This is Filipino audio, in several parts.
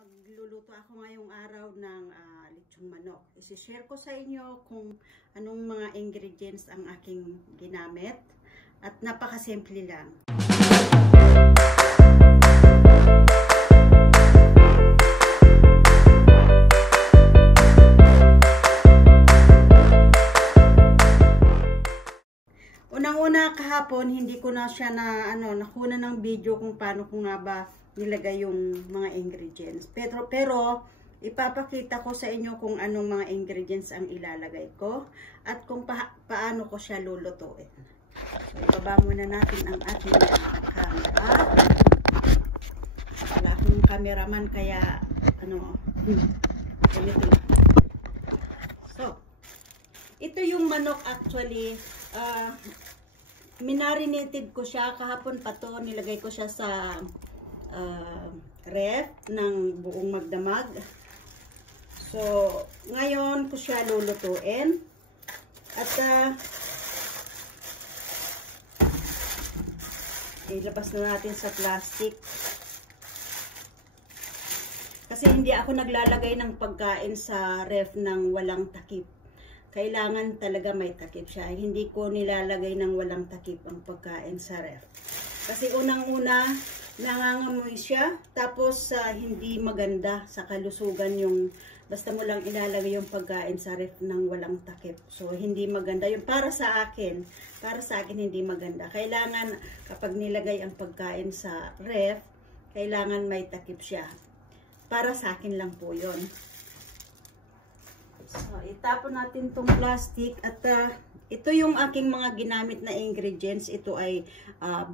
Magluluto ako ngayong araw ng lechong manok. Isishare ko sa inyo kung anong mga ingredients ang aking ginamit at napakasimple lang. Unang-una kahapon, hindi ko na siya nakuna ng video kung paano ko nga ba nilagay yung mga ingredients. Pero ipapakita ko sa inyo kung anong mga ingredients ang ilalagay ko at kung paano ko siya lulutuin. So, ibaba muna natin ang ating camera. Wala akong cameraman kaya ganito lang. So, ito yung manok actually. Minarinated ko siya kahapon pa to, nilagay ko siya sa ref ng buong magdamag. So ngayon ko siya lulutuin at ilabas na natin sa plastic kasi hindi ako naglalagay ng pagkain sa ref ng walang takip. Kailangan talaga may takip siya. Hindi ko nilalagay ng walang takip ang pagkain sa ref. Kasi unang-una, nangangamoy siya. Tapos hindi maganda sa kalusugan yung basta mo lang ilalagay yung pagkain sa ref ng walang takip. So hindi maganda. Yung para sa akin hindi maganda. Kailangan kapag nilagay ang pagkain sa ref, kailangan may takip siya. Para sa akin lang po yun. So, itapon natin tong plastic at ito yung aking mga ginamit na ingredients. Ito ay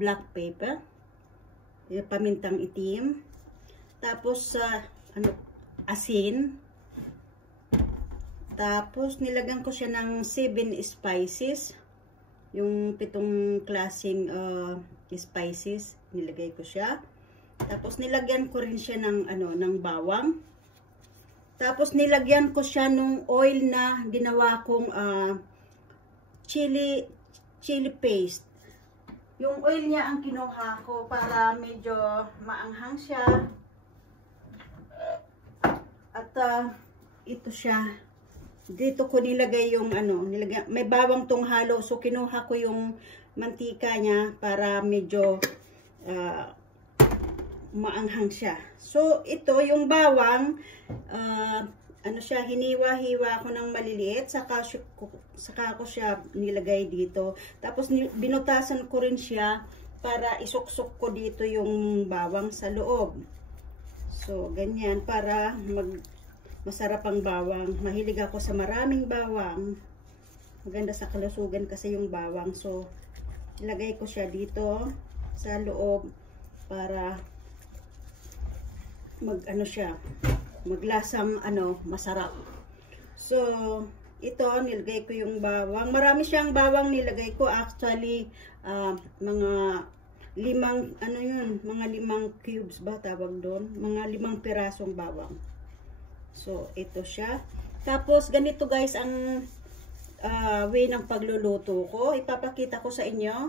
black pepper, pamintang itim, tapos asin, tapos nilagyan ko siya ng 7 spices, yung 7 klaseng spices, nilagay ko siya. Tapos nilagyan ko rin siya ng ng bawang. Tapos nilagyan ko siya nung oil na ginawa kong chili paste. Yung oil niya ang kinuha ko para medyo maanghang siya. At ito siya. Dito ko nilagay yung may bawang tong halo. So kinuha ko yung mantika niya para medyo maanghang siya. So ito yung bawang hiniwa-hiwa ko ng maliliit, saka ko siya nilagay dito. Tapos binutasan ko rin siya para isuksok ko dito yung bawang sa loob. So ganyan para masarap ang bawang. Mahilig ako sa maraming bawang. Maganda sa kalusugan kasi yung bawang. So ilagay ko siya dito sa loob para maglasang masarap. So ito nilagay ko yung bawang. Marami siyang bawang nilagay ko actually mga 5 mga 5 cubes ba tawag doon, mga 5 pirasong bawang. So ito siya. Tapos ganito guys ang way ng pagluluto ko. Ipapakita ko sa inyo.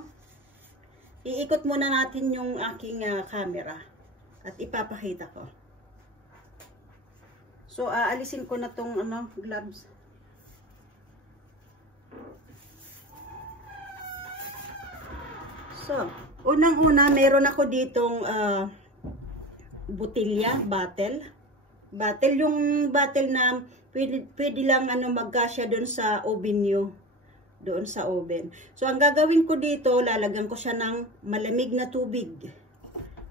Iikot muna natin yung aking camera at ipapakita ko. So, aalisin ko na tong gloves. So, unang-una, meron ako ditong botilya, bottle. Yung bottle na pwede lang magkasya doon sa oven nyo. Doon sa oven. So, ang gagawin ko dito, lalagyan ko siya ng malamig na tubig.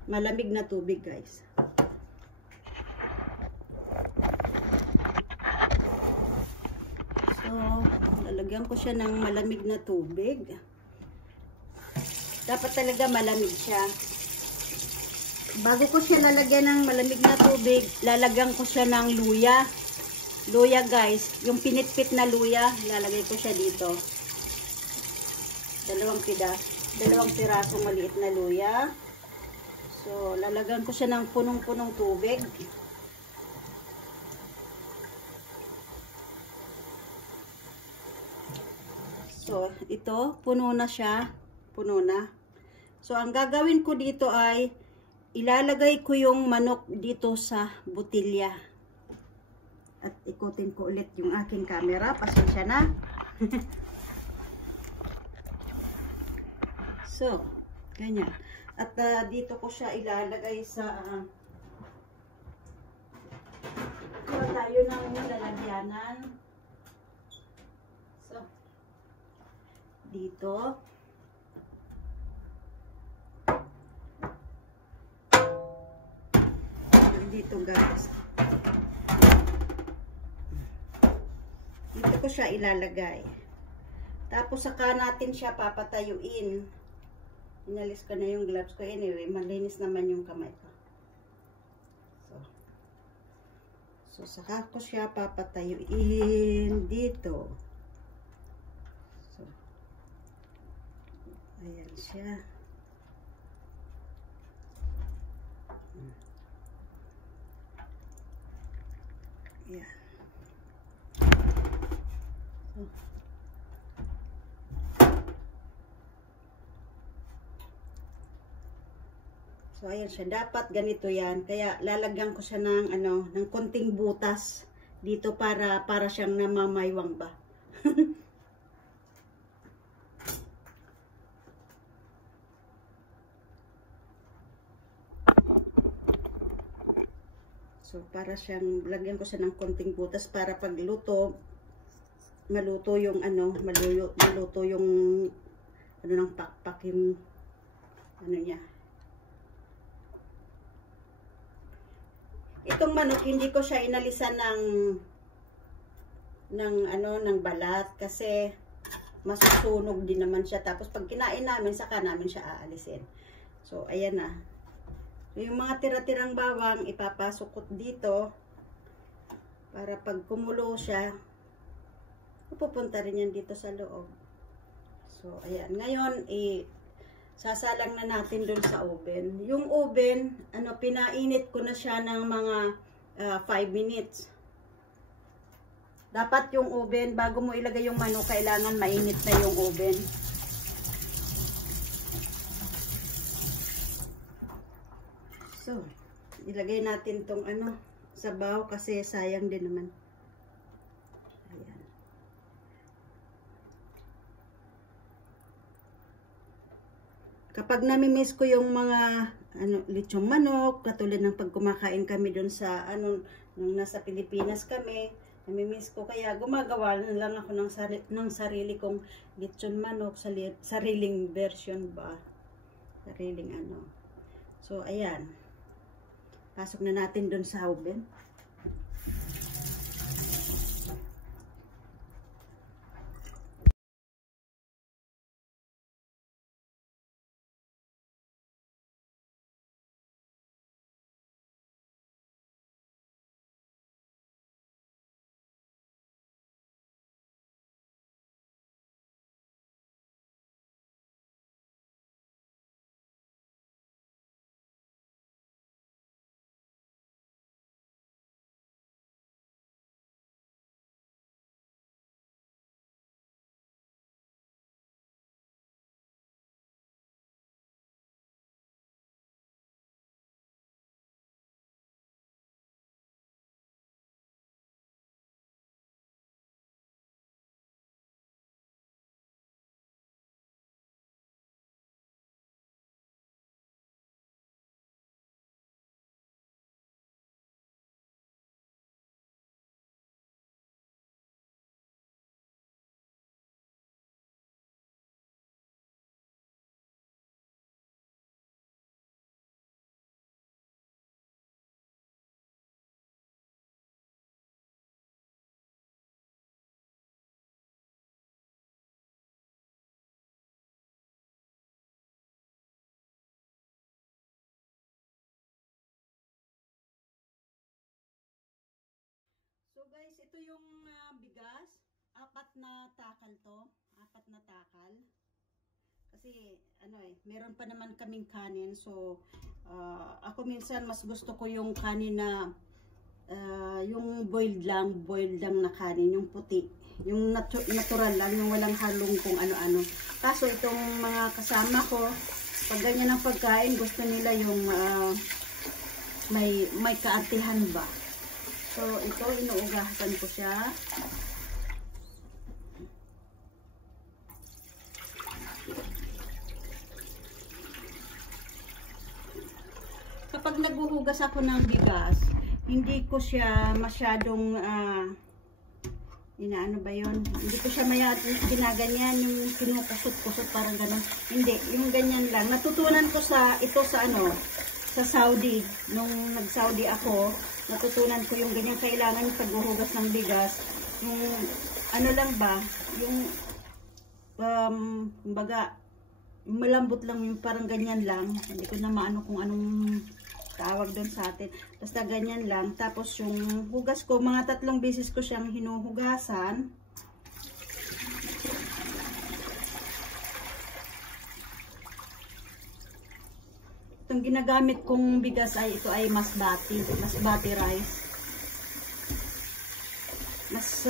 Malamig na tubig, guys. So, lalagyan ko siya ng malamig na tubig. Dapat talaga malamig siya. Bago ko siya lalagyan ng malamig na tubig, lalagyan ko siya ng luya. Luya, guys. Yung pinitpit na luya, lalagay ko siya dito. Dalawang pirasong maliit na luya. So, lalagyan ko siya ng punong-punong tubig. So, ito, puno na siya. Puno na. So, ang gagawin ko dito ay ilalagay ko yung manok dito sa butilya. At ikutin ko ulit yung aking camera. Pasensya na. So, ganyan. At dito ko siya ilalagay sa tayo ng lalagyanan. So, dito. Dito guys. Dito ko siya ilalagay. Tapos saka natin siya papatayuin. Inalis ko na yung gloves ko. Anyway, malinis naman yung kamay ko. So saka ko siya papatayuin dito. So, ayan siya. Ayan. So, ayan siya. Dapat ganito yan. Kaya, lalagyan ko siya ng, ng konting butas dito para siyang namamaywang ba. So, para siyang, lagyan ko siya ng konting butas para pagluto, maluto yung, maluto yung, ng pakpak yung, niya. Itong manok, hindi ko siya inalisan ng balat kasi masusunog din naman siya. Tapos pag kinain namin, saka namin siya aalisin. So, ayan na. Yung mga tira-tirang bawang, ipapasok ko dito para pag kumulo siya, pupunta rin yan dito sa loob. So, ayan. Ngayon, sasalang na natin dun sa oven. Yung oven, pinainit ko na siya ng mga 5 minutes. Dapat yung oven, bago mo ilagay yung manok, kailangan mainit na yung oven. So, ilagay natin tong sabaw kasi sayang din naman. Ayan. Kapag namimiss ko yung mga lechong manok, katulad ng pag kumakain kami doon sa nung nasa Pilipinas kami, namimiss ko, kaya gumagawa lang ako ng sarili kong lechon manok, sariling version ba? Sariling So, ayan. Pasok na natin doon sa oven. So guys, ito yung bigas. 4 na takal to. 4 na takal. Kasi meron pa naman kaming kanin. So ako minsan mas gusto ko yung kanin na yung boiled lang na kanin, yung puti. Yung natural lang, yung walang halong kung ano-ano. Kaso itong mga kasama ko, Pag ganyan ang pagkain, gusto nila yung may kaartihan ba. So, ito, inuugasan ko siya. Kapag naghuhugas ako ng bigas, hindi ko siya masyadong inaano ba yun? Hindi ko siya ginaganyan, yung kinukusot-kusot parang gano'n. Hindi, yung ganyan lang. Natutunan ko ito sa Saudi. Nung nag-Saudi ako, natutunan ko yung ganyan kailangan paghuhugas ng bigas. Yung ano lang ba, yung kumbaga, malambot lang yung parang ganyan lang. Hindi ko na maano kung anong tawag doon sa atin. Basta ganyan lang. Tapos yung hugas ko, mga 3 beses ko siyang hinuhugasan. Itong ginagamit kong bigas ay ito ay masbati rice. Mas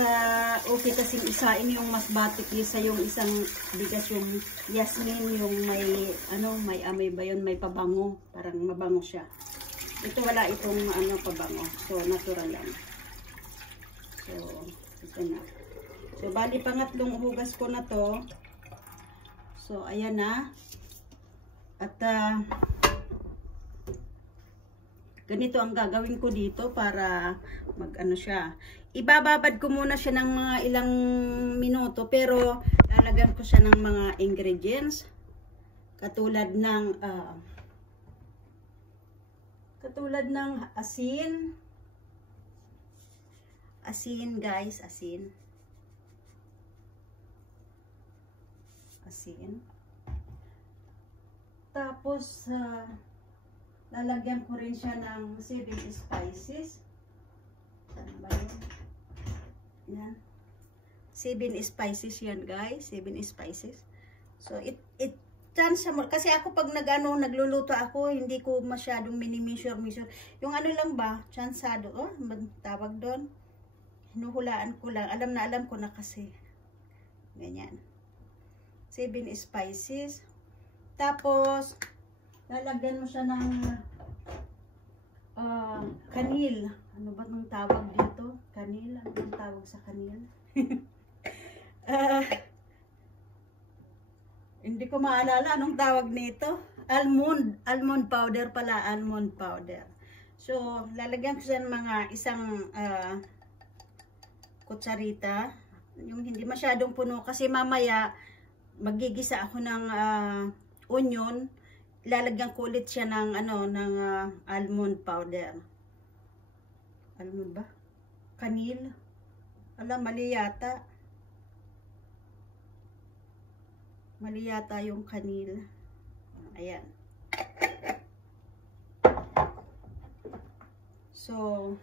okay kasing isain yung masbati kaysa yung isang bigas, yung yasmin, yung may amoy ba yun, may pabango, parang mabango siya. Ito wala itong pabango, so natural lang. So ito na. So bali pangatlong hugas ko na to. So ayan na. At ganito ang gagawin ko dito para siya. Ibababad ko muna siya ng mga ilang minuto, pero lalagyan ko siya ng mga ingredients katulad ng asin. Asin guys, asin. Tapos lalagyan ko rin siya ng 7 spices. Saan ba yun? Yan. 7 spices yan guys. 7 spices. So, chance mo. Kasi ako pag nagluluto ako, hindi ko masyadong mini-measure. Yung ano lang ba? Chansado. Oh, tawag doon. Hinuhulaan ko lang. Alam ko na kasi. Ganyan. 7 spices. Tapos, lalagyan mo siya ng kanil. Ano ba nung tawag dito? Kanil? Ano yung tawag sa kanil? Hindi ko maalala anong tawag nito. Almond powder pala. Almond powder. So, lalagyan ko siya ng mga isang kutsarita. Yung hindi masyadong puno. Kasi mamaya, magigisa ako ng onion. Lalagyan ko ulit siya ng almond powder. Almond ba? Kanil. Alam, mali yata. Mali yata yung kanil. Ayan. So,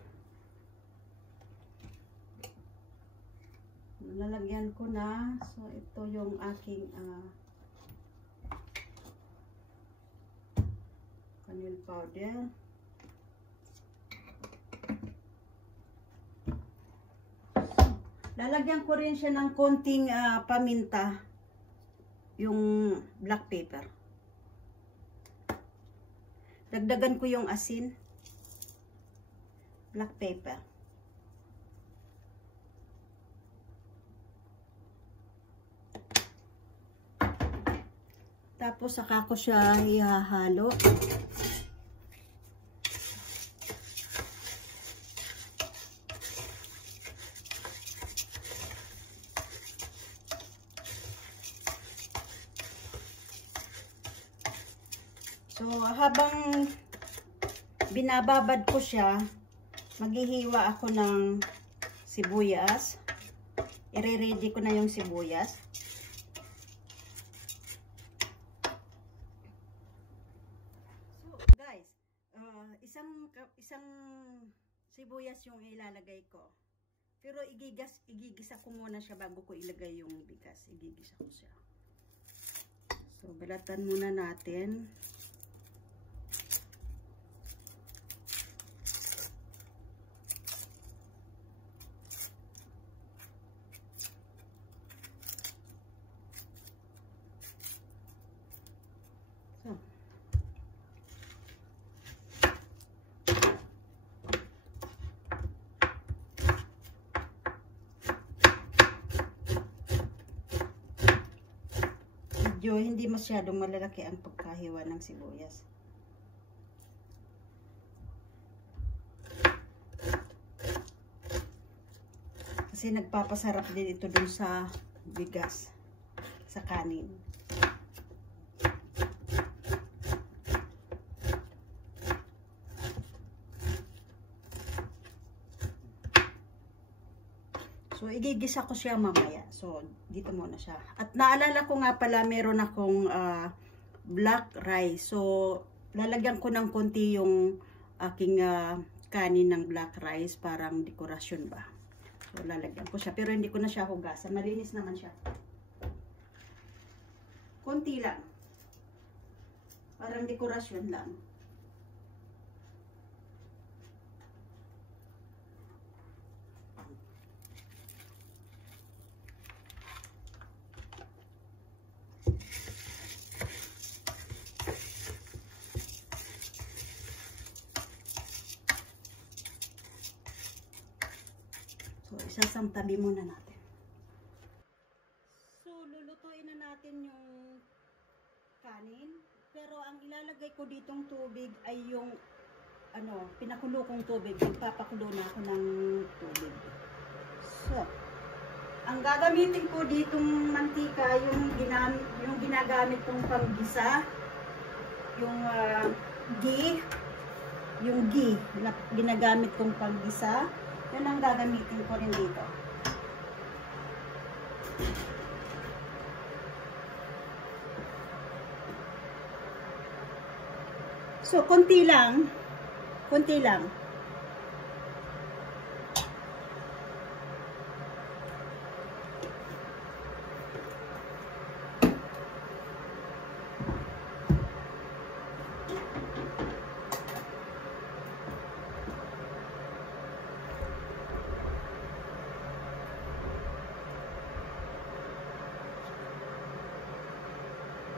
lalagyan ko na. So, ito yung aking kanil powder. Lalagyan ko rin siya ng konting paminta, yung black pepper. Dagdagan ko yung asin, black pepper. Tapos saka ko siya ihahalo. So, habang binababad ko siya, maghihiwa ako ng sibuyas. I-ready ko na yung sibuyas. So, guys, isang sibuyas yung ilalagay ko. Pero igigisa ko muna siya bago ko ilagay yung bigas. Igigisa ko siya. So, balatan muna natin. So, medyo hindi masyadong malalaki ang pagkahiwa ng sibuyas. Kasi nagpapasarap din ito dun sa bigas, sa kanin. So, igigisa ko siya mamaya. So, dito muna siya. At naalala ko nga pala, meron akong black rice. So, lalagyan ko ng konti yung aking kanin ng black rice. Parang dekorasyon ba. So, lalagyan ko siya. Pero hindi ko na siya hugasan. Malinis naman siya. Konti lang. Parang dekorasyon lang. Isasamtabi muna natin. So, lulutuin na natin yung kanin. Pero ang ilalagay ko ditong tubig ay yung pinakulo kong tubig. Nagpapakulo na ako ng tubig. So, ang gagamitin ko ditong mantika, yung ginagamit kong panggisa, yung ghee na ginagamit kong panggisa. Yun ang gagamitin ko rin dito. So, konti lang. Konti lang.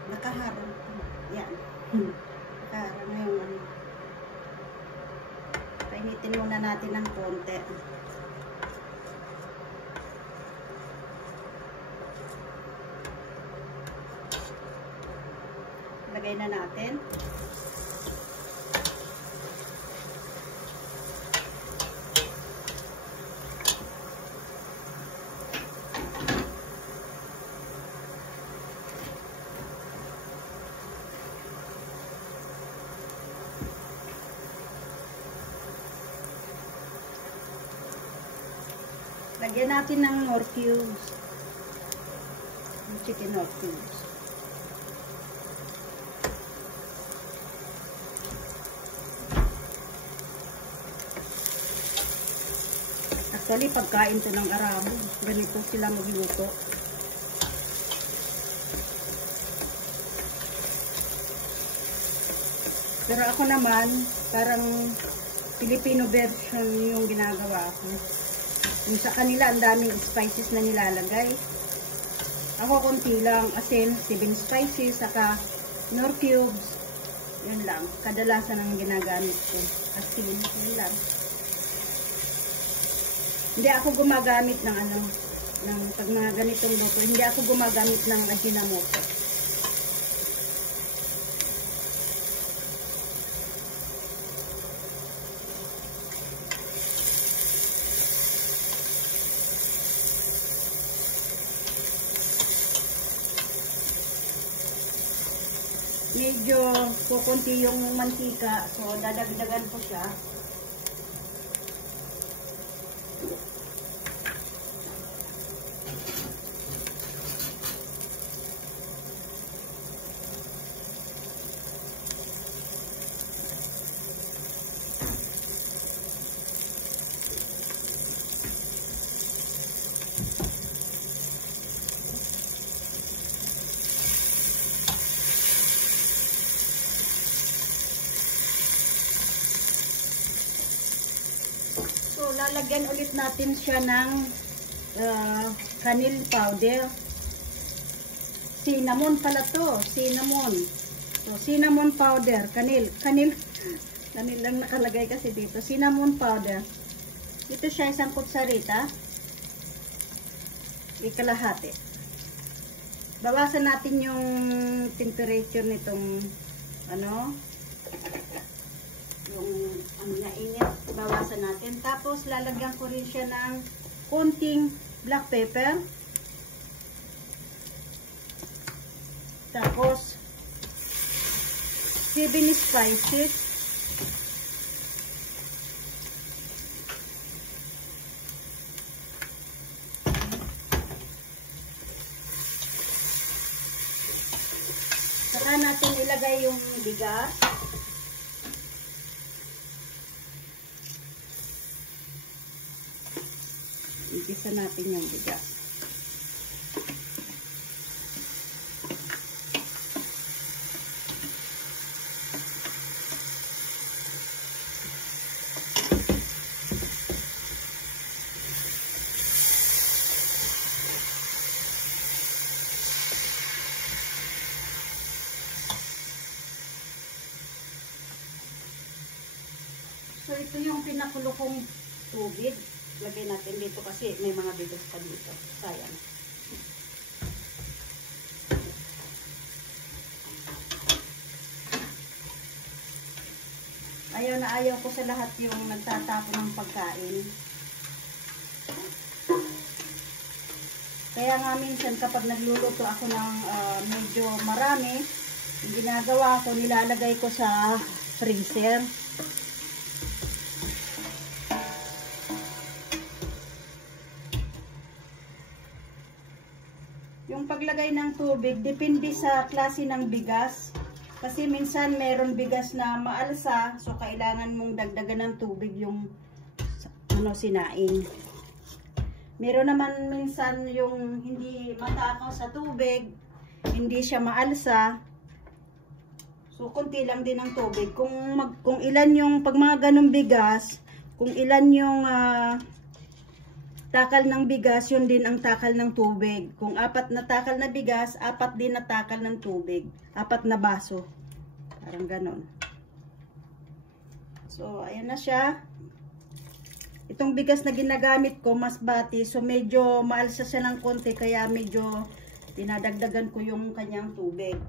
Nakaharang. Yan. Nakaharang na yung painitin muna natin ng konti. Lagay na natin. Lagyan natin ng Knorr cubes. Yung chicken Knorr cubes. Actually, pagkain to ng Arabo. Ganito sila magluto. Pero ako naman, parang Filipino version yung ginagawa ko. Yung sa kanila, ang daming spices na nilalagay. Ako, konti lang. Asin, 7 spices, saka Knorr cubes. Yun lang. Kadalasan ang ginagamit ko. Asin, yun lang. Hindi ako gumagamit ng pag mga ganitong luto, hindi ako gumagamit ng Ajinomoto. Medyo kukunti yung mantika, so dadagdagan ko siya. So, lalagyan ulit natin siya ng kanil powder. Cinnamon pala to. Cinnamon. So, cinnamon powder. Kanil. Kanil lang nakalagay kasi dito. Cinnamon powder. Ito siya isang kutsarita. Ikalahati. Bawasan natin yung temperature nitong ano, yung na init. Bawasan natin. Tapos lalagyan ko rin siya ng konting black pepper. Tapos 7 spices. Saka natin ilagay yung bigas. Igisa natin yung bigas. So, ito yung pinakulo kong tubig. Lagay natin dito kasi may mga bigas pa dito. Sayang. Ayaw na ayaw ko sa lahat yung nagtatapon ng pagkain. Kaya nga minsan kapag nagluluto ako ng medyo marami, yung ginagawa ko, nilalagay ko sa freezer. Yung paglagay ng tubig, depende sa klase ng bigas. Kasi minsan meron bigas na maalsa, so kailangan mong dagdagan ng tubig yung sinaing. Meron naman minsan yung hindi matakaw sa tubig, hindi siya maalsa. So konti lang din ang tubig. Kung ilan yung pag mga ganung bigas, kung ilan yung takal ng bigas, yun din ang takal ng tubig. Kung 4 na takal na bigas, 4 din na takal ng tubig. 4 na baso. Parang ganon. So, ayan na siya. Itong bigas na ginagamit ko, mas bati. So, medyo maalsa siya ng konti. Kaya medyo dinadagdagan ko yung kanyang tubig.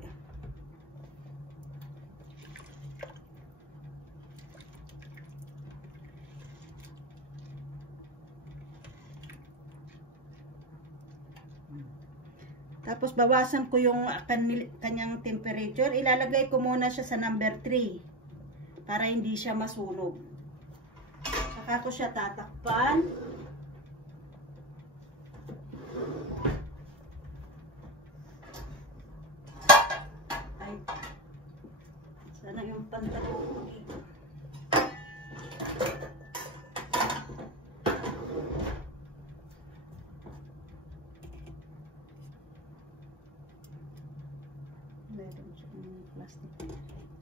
Tapos bawasan ko yung kanyang temperature. Ilalagay ko muna siya sa number 3 para hindi siya masunog. Saka ko siya tatakpan. Ay, sana yung pantalon ko dito.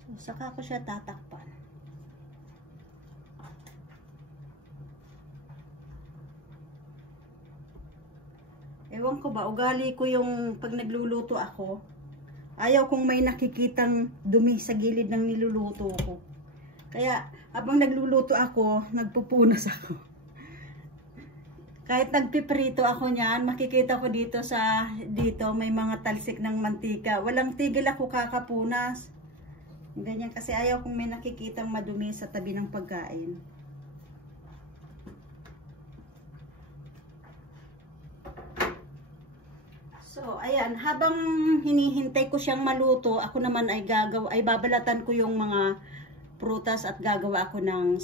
So, saka ko siya tatakpan. Ewan ko ba, ugali ko yung pag nagluluto ako, ayaw kong may nakikitang dumi sa gilid ng niluluto ko. Kaya, habang nagluluto ako, nagpupunas ako. Kahit nagpiprito ako niyan, makikita ko dito may mga talsik ng mantika. Walang tigil ako kakapunas. Ganyan kasi ayaw kong may nakikitang madumi sa tabi ng pagkain. So, ayan, habang hinihintay ko siyang maluto, ako naman ay babalatan ko yung mga prutas at gagawa ako ng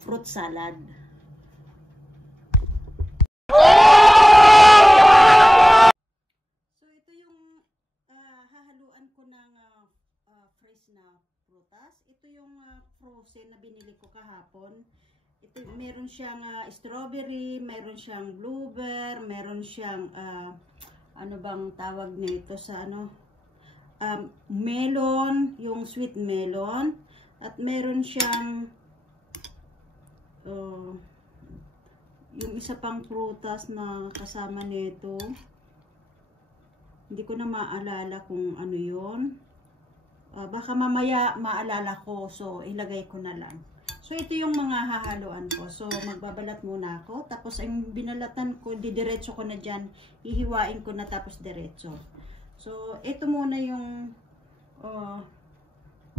fruit salad. So, ito yung hahaluan ko ng fresh na prutas. Ito yung frozen na binili ko kahapon. Ito, meron siyang strawberry, meron siyang blueberry, meron siyang ano bang tawag nito sa melon, yung sweet melon, at meron siyang yung isa pang prutas na kasama nito. Hindi ko na maalala kung ano yon. Baka mamaya maalala ko, so ilagay ko na lang. So ito yung mga hahaluan ko. So magbabalat muna ako. Tapos ang binalatan ko, didiretso ko na dyan. Hihiwain ko na tapos diretso. So, ito muna yung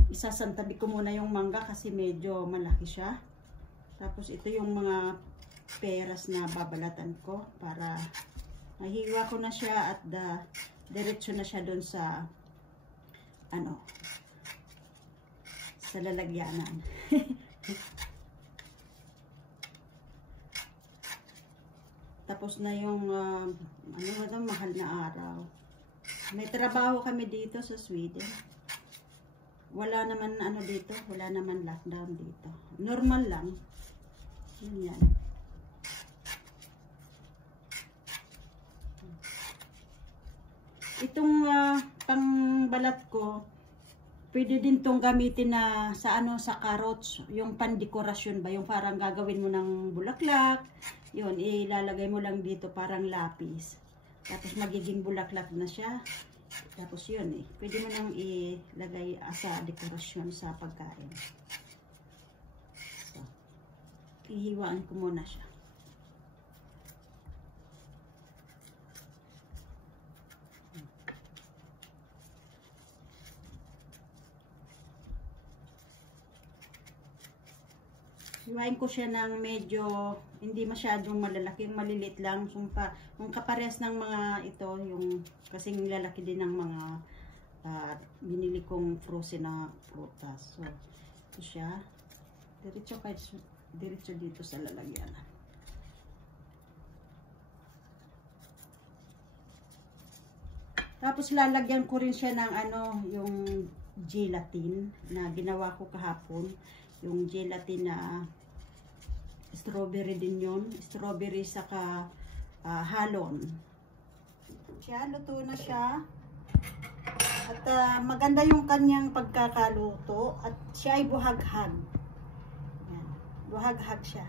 isasantabi ko muna yung mangga kasi medyo malaki siya. Tapos ito yung mga peras na babalatan ko para mahiwa ko na siya at diretso na siya doon sa sa lalagyanan. Tapos na yung mahal na araw. May trabaho kami dito sa Sweden. Wala naman dito, wala naman lockdown dito. Normal lang. Yan. Itong pangbalat ko, pwede din tong gamitin na sa sa carrots, yung pandekorasyon ba, yung parang gagawin mo ng bulaklak. Yun, ilalagay mo lang dito parang lapis. Tapos magiging bulaklak na siya. Tapos yun pwede mo nang ilagay sa dekorasyon sa pagkain. So, ihiwaan ko muna siya. Hiwain ko siya ng medyo hindi masyadong malalaki, maliliit lang. Yung kapares ng mga ito, yung kasing lalaki din ng mga binili kong frozen na prutas. So, ito siya. Diretso dito sa lalagyanan. Tapos lalagyan ko rin siya ng yung gelatin na ginawa ko kahapon. Yung gelatin na strawberry din yun. Strawberry saka halon. Siya, luto na siya. At maganda yung kanyang pagkakaluto. At siya ay buhaghag. Yan. Buhaghag siya.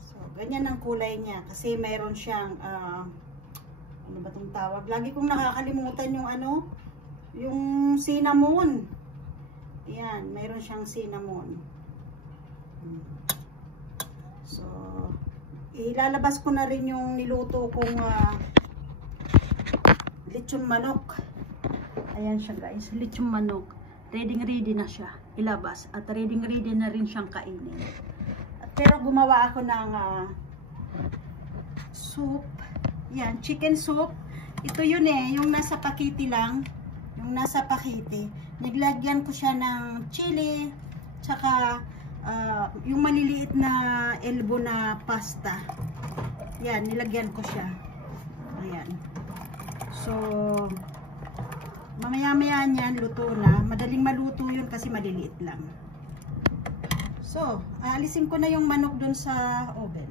So, ganyan ang kulay niya. Kasi mayroon siyang ano ba itong tawag? Lagi kong nakakalimutan yung yung cinnamon. Yan, mayroon siyang cinnamon. So, ilalabas ko na rin yung niluto kong lechon manok. Ayan siya guys, lechon manok. Ready na siya ilabas. At ready na rin siyang kainin. Pero gumawa ako ng soup. Yan, chicken soup. Ito yun yung nasa pakiti lang. Yung nasa pakiti. Naglagyan ko siya ng chili, tsaka yung maliliit na elbow na pasta. Yan, nilagyan ko siya. Ayan. So, mamaya-maya niyan, luto na. Madaling maluto yun kasi maliliit lang. So, alisin ko na yung manok dun sa oven.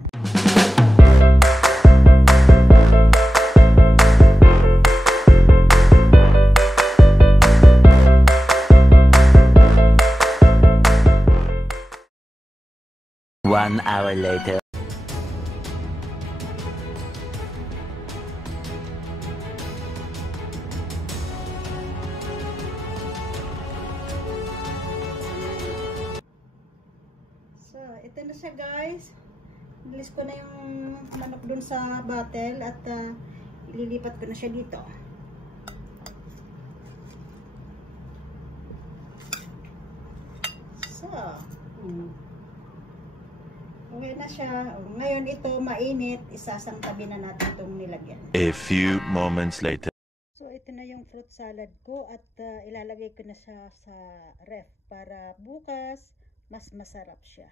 One hour later. So, ito na siya guys. Nilis ko na yung manok dun sa bottle at ililipat ko na siya dito. So, okay na siya. Ngayon ito mainit, isasangtabi na natin itong nilagyan. A few moments later. So ito na yung fruit salad ko at ilalagay ko na siya sa ref para bukas mas masarap siya.